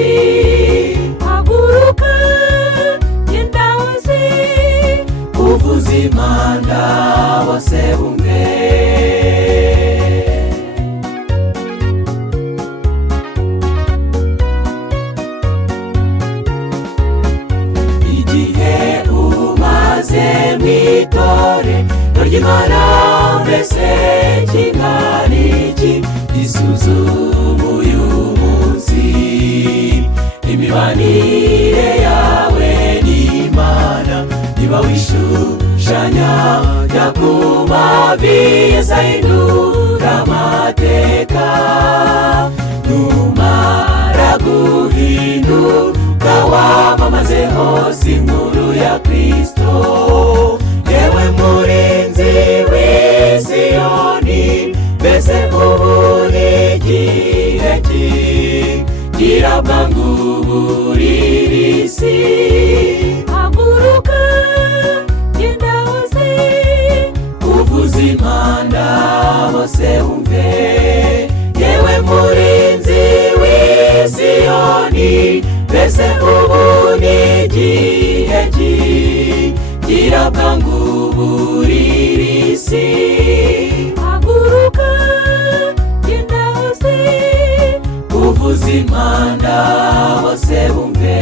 isi. Haguruka genda hose uvuza impanda bose bumve. Mwitore ry'Imana mbese kingana iki? Isuzume uyu munsi imibanire yawe n'Imana. Niba wishushanya jya ku mavi Yesu ahindura amateka. Numara guhinduka wamamaze hose inkuru ya Kristo. Yewe murinzi Wisiyoni, mbese ubu ni igihe ki? Gira bwangu burira isi. Haguruka genda hose uvuza impanda bose bumve. Yewe murinzi Wisiyoni, mbese ubu ni igihe ki? Gira bwangu burira isi. Haguruka genda hose uvuza impanda bose bumve.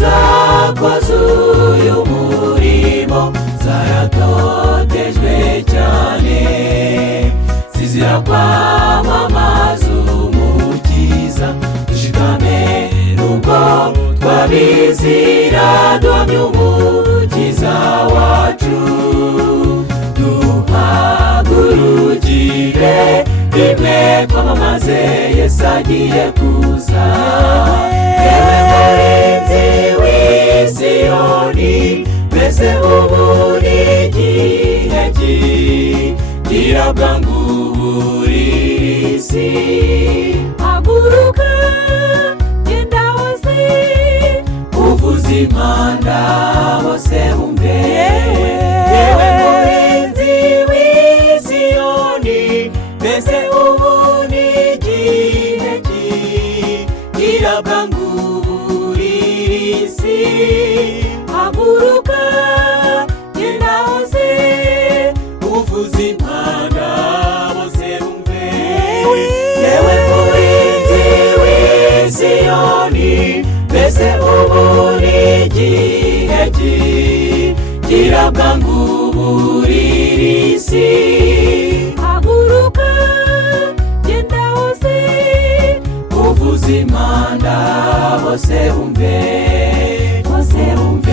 Zakoze uyu murimo zaratotejwe cyane, zizira kwamamaza umukiza. Dushikame nubwo twabizira, duhamye umukiza wacu. Duhagurukire rimwe twamamaze Yesu agiye kuza. Yewe murinzi Wisiyoni, mbese ubu ni igihe ki? Gira bwangu burira isi. Haguruka genda hose uvuza impanda bose bumve. Yewe murinzi Wisiyoni, mbese ubu ni igihe ki? Gira bwangu burira isi. Haguruka genda hose uvuza impanda bose bumve. Yewe murinzi Wisiyoni, mbese ubu ni igihe ki? Gira bwangu burira isi. Haguruka genda hose uvuza impanda bose bumve. Bose bumve.